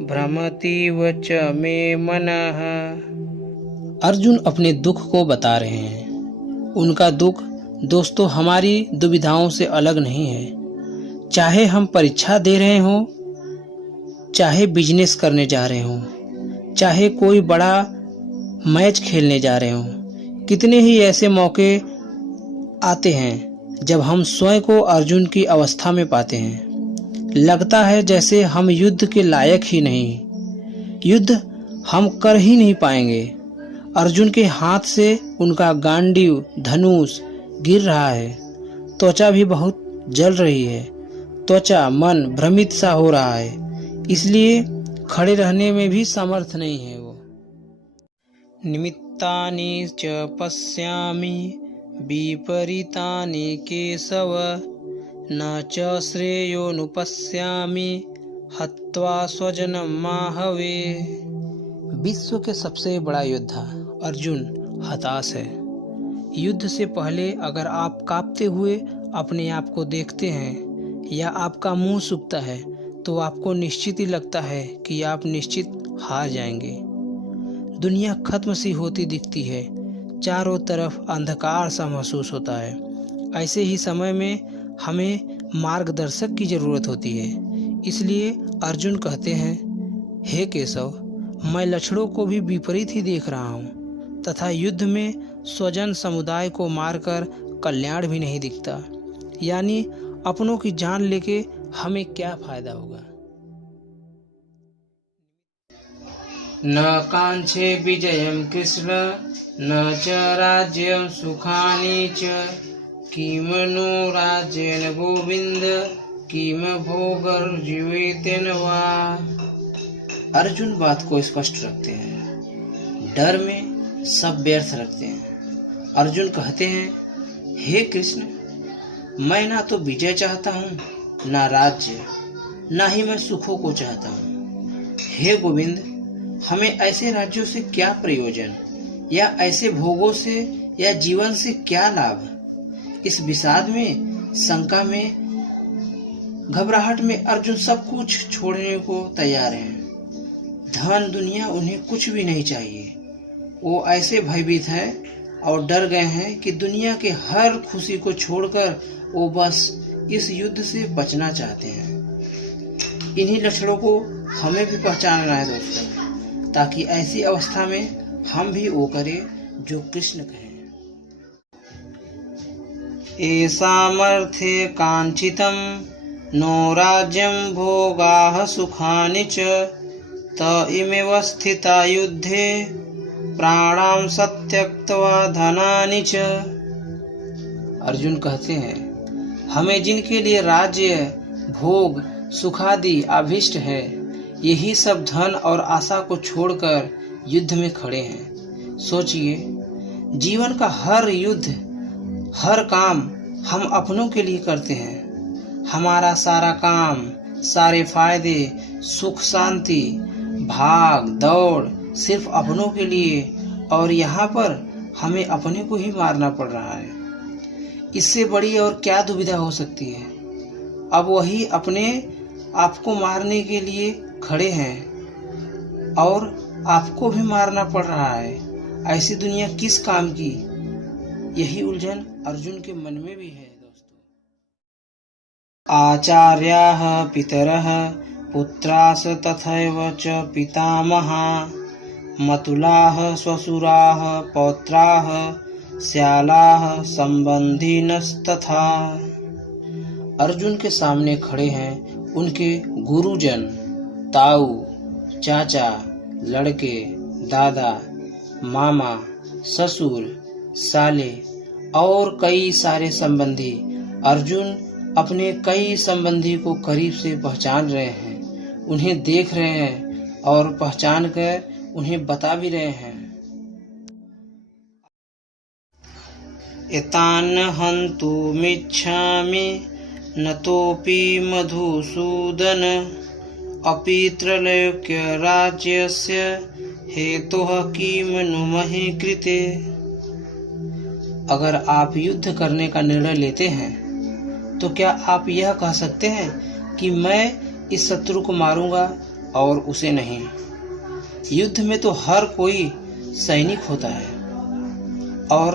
भ्रमतीव च मे मनः। अर्जुन अपने दुख को बता रहे हैं। उनका दुख दोस्तों हमारी दुविधाओं से अलग नहीं है। चाहे हम परीक्षा दे रहे हों, चाहे बिजनेस करने जा रहे हों, चाहे कोई बड़ा मैच खेलने जा रहे हों, कितने ही ऐसे मौके आते हैं जब हम स्वयं को अर्जुन की अवस्था में पाते हैं। लगता है जैसे हम युद्ध के लायक ही नहीं, युद्ध हम कर ही नहीं पाएंगे। अर्जुन के हाथ से उनका गांडीव धनुष गिर रहा है। त्वचा भी बहुत जल रही है। त्वचा मन भ्रमित सा हो रहा है, इसलिए खड़े रहने में भी समर्थ नहीं है वो। निमित्तानि च पश्यामि विपरीतानि केशव न च श्रेयोनुपश्यामि हत्वा स्वजनं माहवे। विश्व के सबसे बड़ा योद्धा अर्जुन हताश है। युद्ध से पहले अगर आप कांपते हुए अपने आप को देखते हैं या आपका मुंह सूखता है तो आपको निश्चित ही लगता है कि आप निश्चित हार जाएंगे। दुनिया खत्म सी होती दिखती है, चारों तरफ अंधकार सा महसूस होता है। ऐसे ही समय में हमें मार्गदर्शक की जरूरत होती है। इसलिए अर्जुन कहते हैं, हे केशव, मैं लक्षणों को भी विपरीत ही देख रहा हूँ तथा युद्ध में स्वजन समुदाय को मारकर कल्याण भी नहीं दिखता। यानी अपनों की जान लेके हमें क्या फायदा होगा। न कांक्षे विजयं कृष्ण न च राज्यं सुखानि च किम नो राज्येन गोविंद किम भोगर्जीवेतेन वा। अर्जुन बात को स्पष्ट रखते हैं, डर में सब व्यर्थ रखते हैं। अर्जुन कहते हैं, हे कृष्ण, मैं ना तो विजय चाहता हूँ, ना राज्य, ना ही मैं सुखों को चाहता हूँ। हे गोविंद, हमें ऐसे राज्यों से क्या प्रयोजन, या ऐसे भोगों से या जीवन से क्या लाभ। इस विषाद में, शंका में, घबराहट में अर्जुन सब कुछ छोड़ने को तैयार हैं। धन दुनिया उन्हें कुछ भी नहीं चाहिए। वो ऐसे भयभीत है और डर गए हैं कि दुनिया के हर खुशी को छोड़कर वो बस इस युद्ध से बचना चाहते हैं। इन्हीं लक्षणों को हमें भी पहचानना है दोस्तों, ताकि ऐसी अवस्था में हम भी वो करें जो कृष्ण कहें। एषामर्थे कांचितं नो राज्यं भोगाः सुखानि च त इमेव स्थिता युद्धे प्राणां सत्यक्त्वा धनानि च। अर्जुन कहते हैं, हमें जिनके लिए राज्य, भोग, सुखादि अभिष्ट है, यही सब धन और आशा को छोड़कर युद्ध में खड़े हैं। सोचिए, जीवन का हर युद्ध, हर काम हम अपनों के लिए करते हैं। हमारा सारा काम, सारे फायदे, सुख शांति, भाग दौड़ सिर्फ अपनों के लिए, और यहाँ पर हमें अपने को ही मारना पड़ रहा है। इससे बड़ी और क्या दुविधा हो सकती है। अब वही अपने आपको मारने के लिए खड़े हैं और आपको भी मारना पड़ रहा है। ऐसी दुनिया किस काम की, यही उलझन अर्जुन के मन में भी है दोस्तों। आचार्याः पितरः पुत्रास तथैव च पितामहा मतुलाः श्वशुराः पौत्राः श्यालाः संबंधिनस्तथा। अर्जुन के सामने खड़े हैं उनके गुरुजन, ताऊ, चाचा, लड़के, दादा, मामा, ससुर, साले और कई सारे संबंधी। अर्जुन अपने कई संबंधी को करीब से पहचान रहे हैं, उन्हें देख रहे हैं और पहचान कर उन्हें बता भी रहे हैं। एतान् हन्तुमिच्छामि नतोऽपि मधुसूदन अपि त्रैलोक्य राज्यस्य हेतुः किम नु महि कृते। अगर आप युद्ध करने का निर्णय लेते हैं तो क्या आप यह कह सकते हैं कि मैं इस शत्रु को मारूंगा और उसे नहीं। युद्ध में तो हर कोई सैनिक होता है, और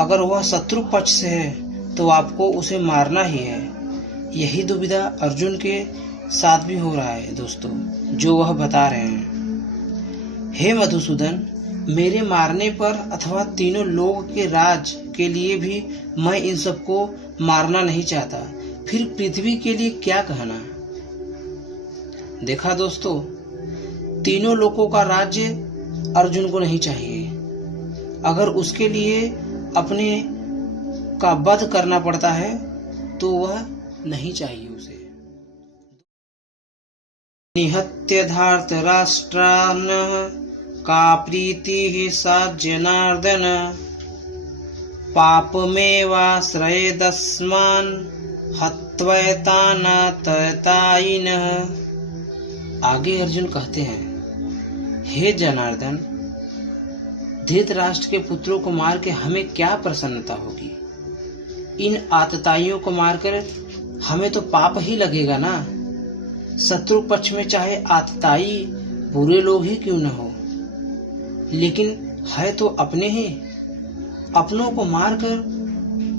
अगर वह शत्रु पक्ष से है तो आपको उसे मारना ही है। यही दुविधा अर्जुन के साथ भी हो रहा है दोस्तों, जो वह बता रहे हैं। हे मधुसूदन, मेरे मारने पर अथवा तीनों लोग के राज के लिए भी मैं इन सबको मारना नहीं चाहता, फिर पृथ्वी के लिए क्या कहना। देखा दोस्तों, तीनों लोगों का राज्य अर्जुन को नहीं चाहिए। अगर उसके लिए अपने का वध करना पड़ता है तो वह नहीं चाहिए उसे। निहत्य धार्तराष्ट्रान् का प्रीतिः सा जनार्दन पापमेवाश्रयेदस्मान् हत्वैतानाततायिनः। आगे अर्जुन कहते हैं, हे जनार्दन, धृतराष्ट्र के पुत्रों को मार के हमें क्या प्रसन्नता होगी। इन आतताइयों को मारकर हमें तो पाप ही लगेगा ना। शत्रु पक्ष में चाहे आतताई बुरे लोग ही क्यों न हो, लेकिन है तो अपने ही। अपनों को मारकर,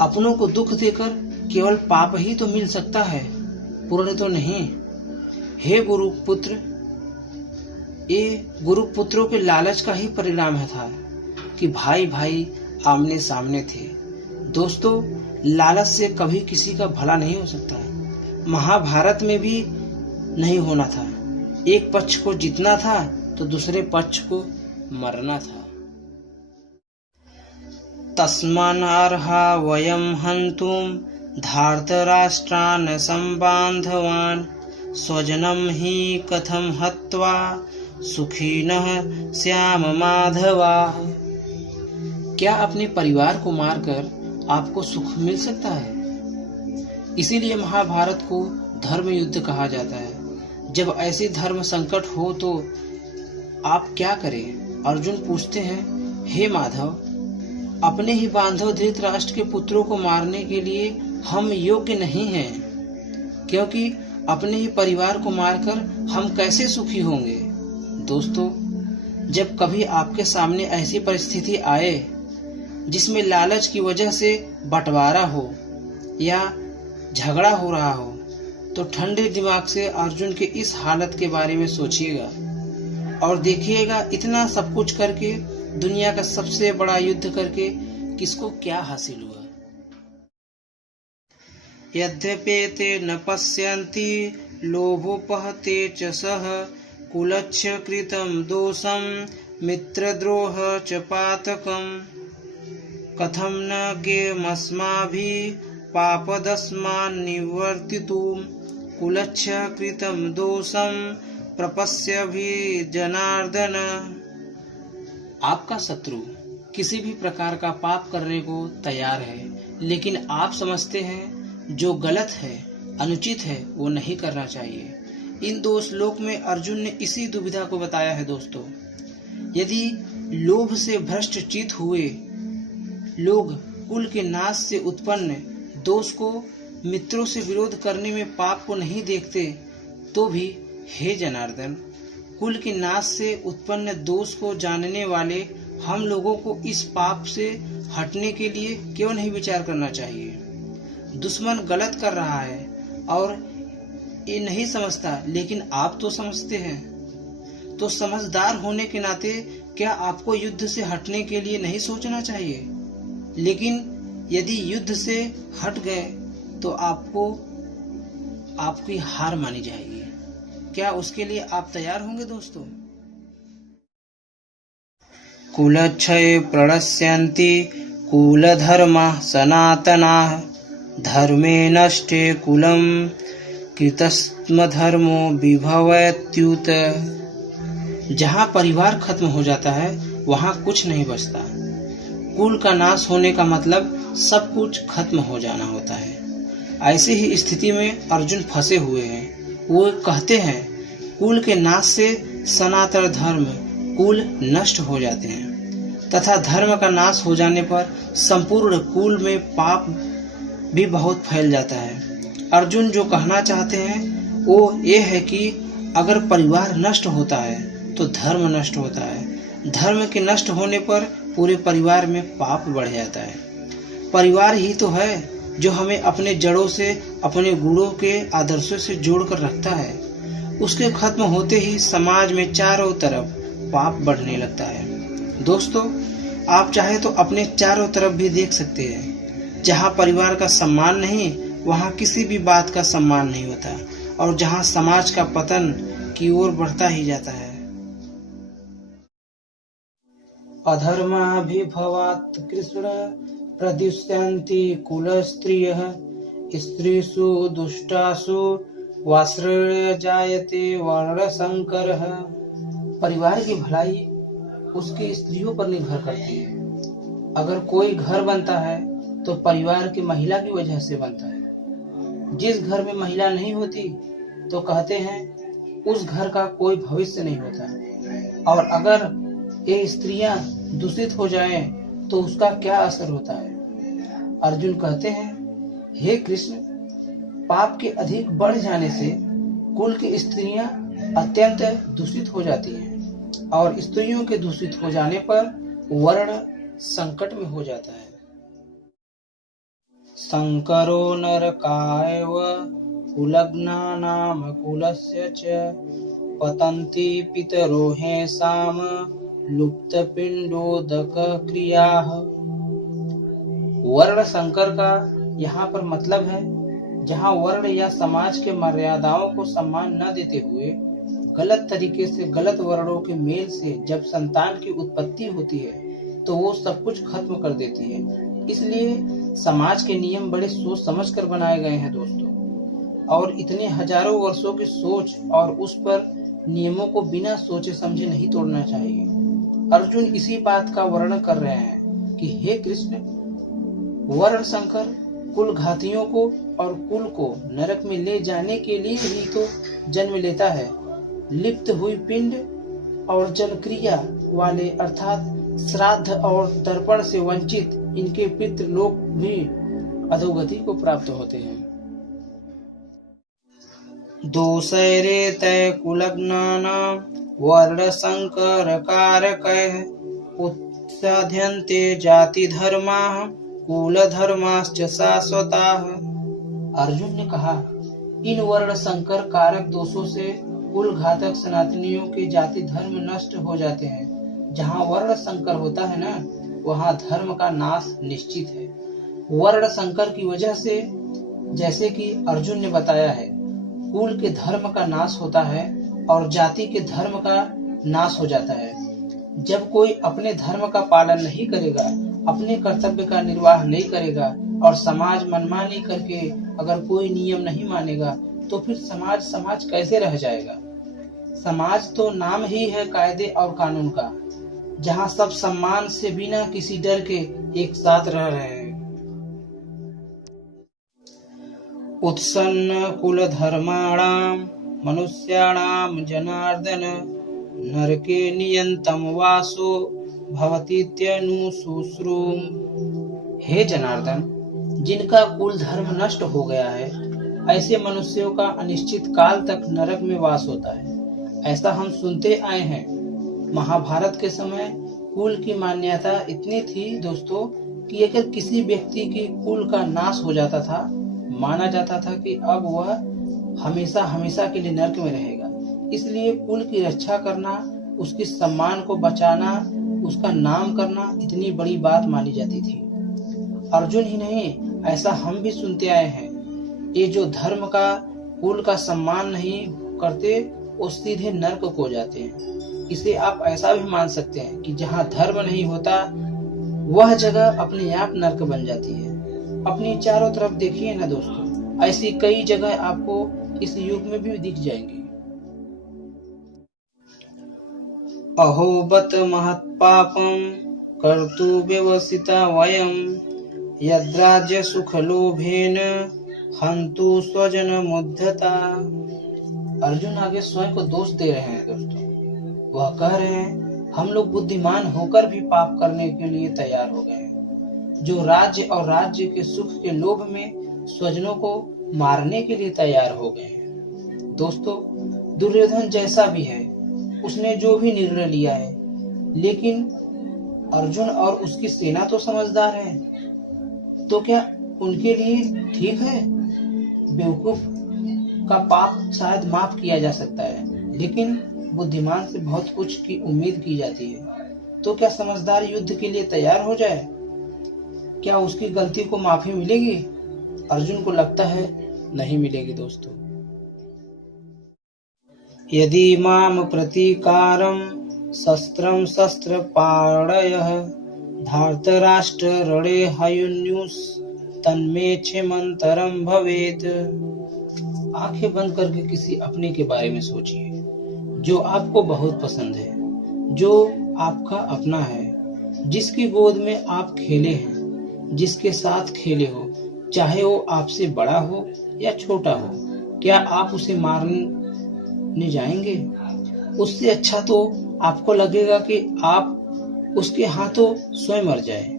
अपनों को दुख देकर केवल पाप ही तो मिल सकता है, पुण्य तो नहीं। हे गुरुपुत्र, ये गुरुपुत्रों के लालच का ही परिणाम है था कि भाई भाई आमने सामने थे। दोस्तों, लालच से कभी किसी का भला नहीं हो सकता। महाभारत में भी नहीं होना था। एक पक्ष को जीतना था तो दूसरे पक्ष को मरना था। तस्मान्नर्हा वयं हन्तुं धार्तराष्ट्रान् सम्बान्धवान् स्वजनं हि कथं हत्वा सुखिनः स्याम माधवा। क्या अपने परिवार को मारकर आपको सुख मिल सकता है? इसीलिए महाभारत को धर्म युद्ध कहा जाता है। जब ऐसी धर्म संकट हो तो आप क्या करें? अर्जुन पूछते हैं, हे माधव, अपने ही बांधव धृतराष्ट्र के पुत्रों को मारने के लिए हम योग्य नहीं हैं, क्योंकि अपने ही परिवार को मारकर हम कैसे सुखी होंगे? दोस्तों, जब कभी आपके सामने ऐसी परिस्थिति आए जिसमें लालच की वजह से बंटवारा हो या झगड़ा हो रहा हो, तो ठंडे दिमाग से अर्जुन के इस हालत के बारे में सोचिएगा और देखिएगा इतना सब कुछ करके, दुनिया का सबसे बड़ा युद्ध करके किसको क्या हासिल हुआ। यद्यपेते न पश्यन्ति लोभोपहते च सह कुलच्छ कृतं दोषं मित्रद्रोह च पातकम् कथं न ज्ञेयमस्माभिः पापदस्मान् निवर्तितुं कुलच्छ कृतं दोषं प्रपश्यभिः जनार्दन। आपका शत्रु किसी भी प्रकार का पाप करने को तैयार है, लेकिन आप समझते हैं जो गलत है, अनुचित है, वो नहीं करना चाहिए। इन दो श्लोक में अर्जुन ने इसी दुविधा को बताया है। दोस्तों, यदि लोभ से भ्रष्ट चित हुए लोग कुल के नाश से उत्पन्न दोष को मित्रों से विरोध करने में पाप को नहीं देखते, तो भी हे जनार्दन, कुल के नाश से उत्पन्न दोष को जानने वाले हम लोगों को इस पाप से हटने के लिए क्यों नहीं विचार करना चाहिए? दुश्मन गलत कर रहा है और ये नहीं समझता, लेकिन आप तो समझते हैं। तो समझदार होने के नाते क्या आपको युद्ध से हटने के लिए नहीं सोचना चाहिए? लेकिन यदि युद्ध से हट गए तो आपकी हार मानी जाएगी। क्या उसके लिए आप तैयार होंगे? दोस्तों, कुलक्षये प्रणश्यन्ति कुलधर्मः सनातनाः धर्मे नष्टे कुलं कृतस्मधर्मो विभवेत्युत। जहाँ परिवार खत्म हो जाता है वहाँ कुछ नहीं बचता। कुल का नाश होने का मतलब सब कुछ खत्म हो जाना होता है। ऐसे ही स्थिति में अर्जुन फंसे हुए हैं। वो कहते हैं कुल के नाश से सनातन धर्म कुल नष्ट हो जाते हैं तथा धर्म का नाश हो जाने पर संपूर्ण कुल में पाप भी बहुत फैल जाता है। अर्जुन जो कहना चाहते हैं वो ये है कि अगर परिवार नष्ट होता है तो धर्म नष्ट होता है। धर्म के नष्ट होने पर पूरे परिवार में पाप बढ़ जाता है। परिवार ही तो है जो हमें अपने जड़ों से, अपने गुणों के आदर्शों से जोड़कर रखता है। उसके खत्म होते ही समाज में चारों तरफ पाप बढ़ने लगता है। दोस्तों, आप चाहे तो अपने चारों तरफ भी देख सकते हैं। जहाँ परिवार का सम्मान नहीं, वहाँ किसी भी बात का सम्मान नहीं होता, और जहाँ समाज का पतन की ओर बढ़ता ही जाता है। अधर्माभिभवात् कृष्ण प्रदुष्यन्ति कुलस्त्रियः स्त्रीषु दुष्टासु वाश्रय जायते वर्णशंकरः। परिवार की भलाई उसकी स्त्रियों पर निर्भर करती है। अगर कोई घर बनता है तो परिवार की महिला की वजह से बनता है। जिस घर में महिला नहीं होती तो कहते हैं उस घर का कोई भविष्य नहीं होता, और अगर ये स्त्रियां दूषित हो जाएं तो उसका क्या असर होता है। अर्जुन कहते हैं, हे कृष्ण, पाप के अधिक बढ़ जाने से कुल की स्त्रियां अत्यंत दूषित हो जाती हैं, और स्त्रियों के दूषित हो जाने पर वर्ण संकट में हो जाता है। संकरो नरकायव कुलग्नानाम कुलस्य च पतन्ति पितरो हेषाम लुप्त पिंडोदक क्रियाः। वर्ण संकर का यहाँ पर मतलब है जहाँ वर्ण या समाज के मर्यादाओं को सम्मान न देते हुए गलत तरीके से, गलत वर्णों के मेल से जब संतान की उत्पत्ति होती है तो वो सब कुछ खत्म कर देती है। इसलिए समाज के नियम बड़े सोच समझ कर बनाए गए हैं दोस्तों, और इतने हजारों वर्षों की सोच और उस पर नियमों को बिना सोचे समझे नहीं तोड़ना चाहिए। अर्जुन इसी बात का वर्णन कर रहे हैं कि हे कृष्ण, वर्ण संकर कुल घातियों को और कुल को नरक में ले जाने के लिए ही तो जन्म लेता है। लिप्त हुई पिंड और जल क्रिया वाले अर्थात श्राद्ध और तर्पण से वंचित इनके पितृ लोग भी अधोगति को प्राप्त होते हैं। दोषैरे तय कुलग्नानां वर्ण संकर कारकैः उत्साध्यन्ते जाति धर्माः कुल धर्माश्च शाश्वताः। अर्जुन ने कहा, इन वर्ण संकर कारक दोषों से कुल घातक सनातनियों के जाति धर्म नष्ट हो जाते हैं। जहाँ वर्ण संकर होता है ना, वहाँ धर्म का नाश निश्चित है। वर्ण संकर की वजह से, जैसे कि अर्जुन ने बताया है, कुल के धर्म का नाश होता है और जाति के धर्म का नाश हो जाता है। जब कोई अपने धर्म का पालन नहीं करेगा, अपने कर्तव्य का निर्वाह नहीं करेगा और समाज मनमानी करके अगर कोई नियम नहीं मानेगा तो फिर समाज कैसे रह जाएगा। समाज तो नाम ही है कायदे और कानून का, जहाँ सब सम्मान से बिना किसी डर के एक साथ रह रहे हैं। उत्सन्न कुल धर्माणां मनुष्याणां जनार्दन नरके नियंतम वासो भवतीत्यनुशुश्रूम। हे जनार्दन, जिनका कुल धर्म नष्ट हो गया है, ऐसे मनुष्यों का अनिश्चित काल तक नरक में वास होता है। ऐसा हम सुनते आए हैं। महाभारत के समय कुल की मान्यता इतनी थी दोस्तों कि अगर किसी व्यक्ति की कुल का नाश हो जाता था, माना जाता था कि अब वह हमेशा हमेशा के लिए नरक में रहेगा। इसलिए कुल की रक्षा करना, उसके सम्मान को बचाना, उसका नाम करना इतनी बड़ी बात मानी जाती थी। अर्जुन ही नहीं, ऐसा हम भी सुनते आए हैं। ये जो धर्म का, कुल का सम्मान नहीं करते, वो सीधे नरक को जाते हैं। इसे आप ऐसा भी मान सकते हैं कि जहाँ धर्म नहीं होता, वह जगह अपने आप नरक बन जाती है। अपनी चारों तरफ देखिए ना दोस्तों, ऐसी कई जगह आपको इस युग में भी दिख जाएंगी। अहो बत महत्पापं कर्तु व्यवसिता वयं यद्राज्य सुख लोभेन हन्तु स्वजन मुद्धता। अर्जुन आगे स्वयं को दोष दे रहे हैं दोस्तों। वह कह रहे हैं, हम लोग बुद्धिमान होकर भी पाप करने के लिए तैयार हो गए हैं, जो राज्य और राज्य के सुख के लोभ में स्वजनों को मारने के लिए तैयार हो गए हैं। दोस्तों, दुर्योधन जैसा भी है, उसने जो भी निर्णय लिया है, लेकिन अर्जुन और उसकी सेना तो समझदार है, तो क्या उनके लिए ठीक है? बेवकूफ का पाप शायद माफ किया जा सकता है, लेकिन बुद्धिमान से बहुत कुछ की उम्मीद की जाती है। तो क्या समझदार युद्ध के लिए तैयार हो जाए? क्या उसकी गलती को माफी मिलेगी? अर्जुन को लगता है नहीं मिलेगी दोस्तों। यदि माम प्रतीकारं शस्त्रं शस्त्र पाणयः धार्तराष्ट्र रणे हयुन्युस तन्मे क्षेमंतरम भवेत। आंखें बंद करके किसी अपने के बारे में सोचिए जो आपको बहुत पसंद है, जो आपका अपना है, जिसकी गोद में आप खेले हैं, जिसके साथ खेले हो, चाहे वो आपसे बड़ा हो या छोटा हो। क्या आप उसे मारने जाएंगे? उससे अच्छा तो आपको लगेगा कि आप उसके हाथों स्वयं मर जाए।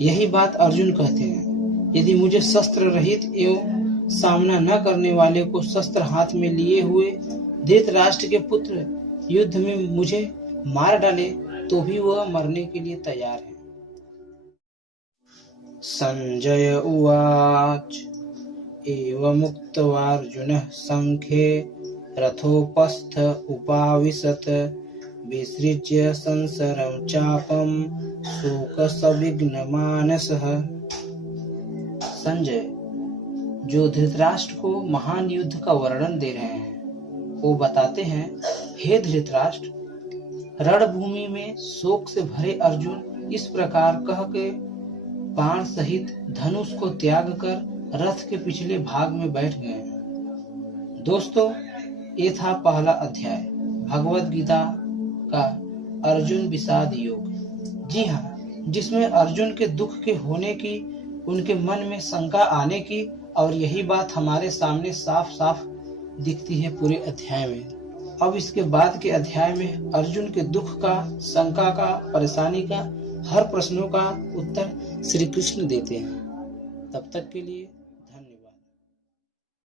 यही बात अर्जुन कहते हैं। यदि मुझे शस्त्र रहित एवं सामना न करने वाले को शस्त्र हाथ में लिए हुए धृतराष्ट्र के पुत्र युद्ध में मुझे मार डाले तो भी वह मरने के लिए तैयार है। संजय उवाच एवमुक्त्वार्जुनः संख्ये रथोपस्थ उपाविशत् विसृज्य संसरं चापं शोकसंविघ्नमानसः। संजय, जो धृतराष्ट्र को महान युद्ध का वर्णन दे रहे हैं, वो बताते हैं, हे धृतराष्ट्र, रणभूमि में शोक से भरे अर्जुन इस प्रकार कह के बाण सहित धनुष को त्याग कर रथ के पिछले भाग में बैठ गए। दोस्तों, ये था पहला अध्याय भगवत गीता का अर्जुन विषाद योग। जी हाँ, जिसमें अर्जुन के दुख के होने की, उनके मन में शंका आने की, और यही बात हमारे सामने साफ साफ दिखती है पूरे अध्याय में। अब इसके बाद के अध्याय में अर्जुन के दुख का, शंका का, परेशानी का, हर प्रश्नों का उत्तर श्री कृष्ण देते हैं। तब तक के लिए